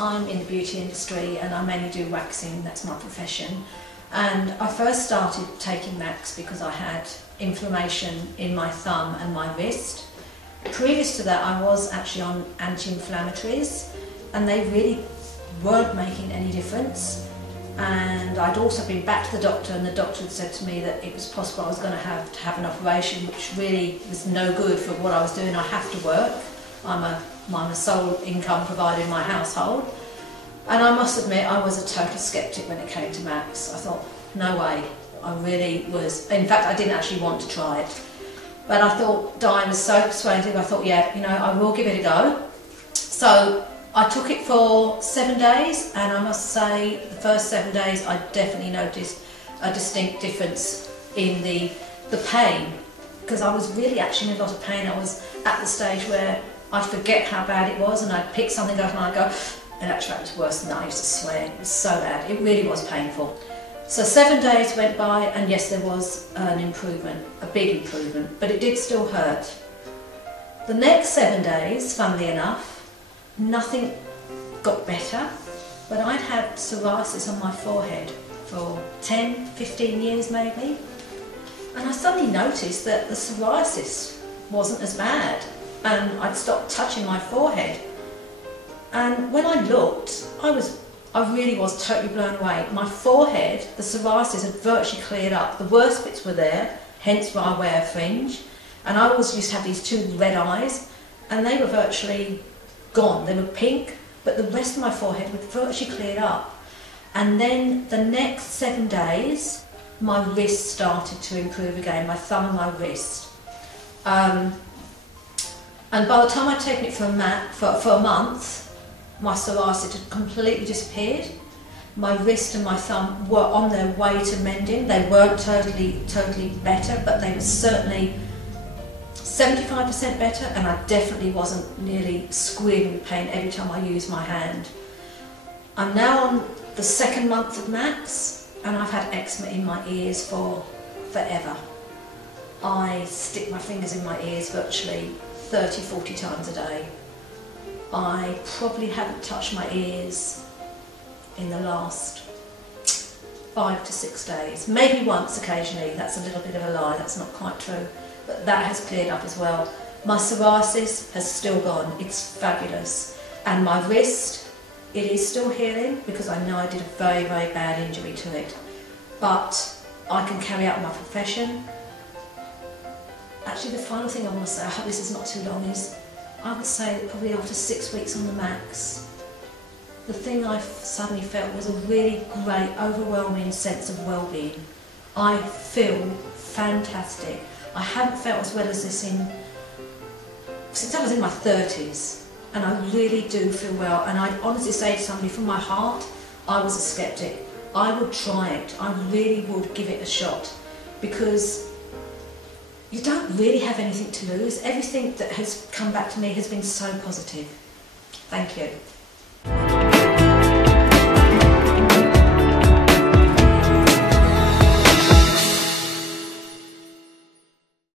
I'm in the beauty industry and I mainly do waxing, that's my profession. And I first started taking Max because I had inflammation in my thumb and my wrist. Previous to that, I was actually on anti-inflammatories and they really weren't making any difference. And I'd also been back to the doctor, and the doctor had said to me that it was possible I was going to have an operation, which really was no good for what I was doing. I have to work. I'm a sole income provider in my household. And I must admit, I was a total sceptic when it came to Max. I thought, no way. I really was. In fact, I didn't actually want to try it. But I thought Diane was so persuasive, I thought, yeah, you know, I will give it a go. So I took it for 7 days, and I must say the first 7 days I definitely noticed a distinct difference in the pain, because I was really actually in a lot of pain. I was at the stage where I'd forget how bad it was and I'd pick something up and I'd go, and actually that was worse than that. I used to swear, it was so bad, it really was painful. So 7 days went by, and yes, there was an improvement, a big improvement, but it did still hurt. The next 7 days, funnily enough, nothing got better, but I'd had psoriasis on my forehead for 10, 15 years maybe, and I suddenly noticed that the psoriasis wasn't as bad, and I'd stopped touching my forehead. And when I looked, I really was totally blown away. My forehead, the psoriasis had virtually cleared up. The worst bits were there, hence why I wear a fringe, and I always used to have these two red eyes, and they were virtually gone. They were pink, but the rest of my forehead was virtually cleared up. And then the next 7 days, my wrist started to improve again, my thumb and my wrist. And by the time I'd taken it for a month, my psoriasis had completely disappeared. My wrist and my thumb were on their way to mending. They weren't totally better, but they were certainly 75% better, and I definitely wasn't nearly squealing with pain every time I used my hand. I'm now on the 2nd month of Max, and I've had eczema in my ears for forever. I stick my fingers in my ears virtually 30, 40 times a day. I probably haven't touched my ears in the last 5 to 6 days. Maybe once occasionally, that's a little bit of a lie, that's not quite true. But that has cleared up as well. My psoriasis has still gone, it's fabulous. And my wrist, it is still healing because I know I did a very, very bad injury to it. But I can carry out my profession. Actually, the final thing I want to say, I hope this is not too long, is I would say that probably after 6 weeks on the Max, the thing I suddenly felt was a really great, overwhelming sense of well-being. I feel fantastic. I haven't felt as well as this since I was in my 30s, and I really do feel well. And I honestly say to somebody from my heart, I was a sceptic. I would try it. I really would give it a shot, because you don't really have anything to lose. Everything that has come back to me has been so positive. Thank you.